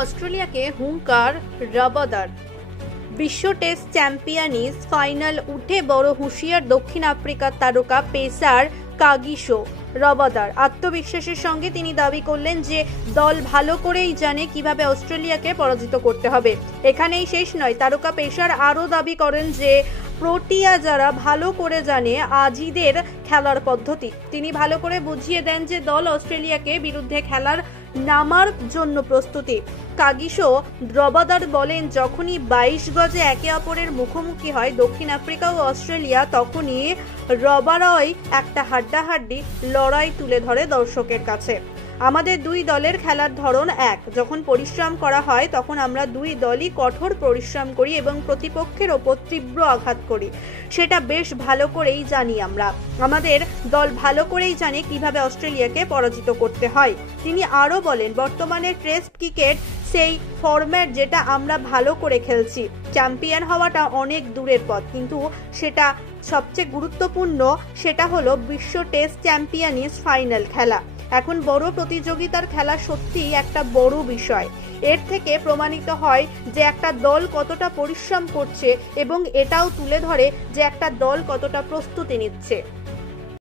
অস্ট্রেলিয়াকে হুঙ্কার রবাদার। বিশ্ব test চ্যাম্পিয়নিস final উঠে বড় হুঁশিয়ার দক্ষিণ আফ্রিকার তারকা পেসার কাগিসো রবাদার। আত্মবিশ্বাসের সঙ্গে তিনি দাবি করলেন যে দল ভালো করেই জানে কিভাবে অস্ট্রেলিয়াকে পরাজিত করতে হবে। এখানেই শেষ নয়, তারকা পেসার আরও দাবি করেন যে প্রোটিয়া যারা ভালো করে জানে আজিদের খেলার পদ্ধতি। তিনি ভালো করে বুঝিয়ে দেন যে দল অস্ট্রেলিয়াকে বিরুদ্ধে খেলার নামার জন্য প্রস্তুতি। কাগিসো রবাদার বলেন, যখনই 22 গজে একে অপরের মুখোমুখি হয় দক্ষিণ আফ্রিকা ও অস্ট্রেলিয়া, তখনই রবারয় একটা হাড্ডাহাড্ডি লড়াই তুলে ধরে দর্শকের কাছে। আমাদের দুই দলের খেলার ধরন এক। যখন পরিশ্রম করা হয় তখন আমরা দুই দলই কঠোর পরিশ্রম করি এবং প্রতিপক্ষের ওপর তীব্র আঘাত করি। সেটা বেশ ভালো করেই জানি আমরা। আমাদের দল ভালো করেই জানে কিভাবে অস্ট্রেলিয়াকে পরাজিত করতে হয়। তিনি আরও বলেন, বর্তমানে টেস্ট ক্রিকেট সেই ফরম্যাট যেটা আমরা ভালো করে খেলছি। চ্যাম্পিয়ন হওয়াটা অনেক দূরের পথ, কিন্তু সেটা সবচেয়ে গুরুত্বপূর্ণ সেটা হলো বিশ্ব টেস্ট চ্যাম্পিয়নিস ফাইনাল খেলা। এখন বড় প্রতিযোগিতার খেলা সত্যিই একটা বড় বিষয়। এর থেকে প্রমাণিত হয় যে একটা দল কতটা পরিশ্রম করছে এবং এটাও তুলে ধরে যে একটা দল কতটা প্রস্তুতি নিচ্ছে।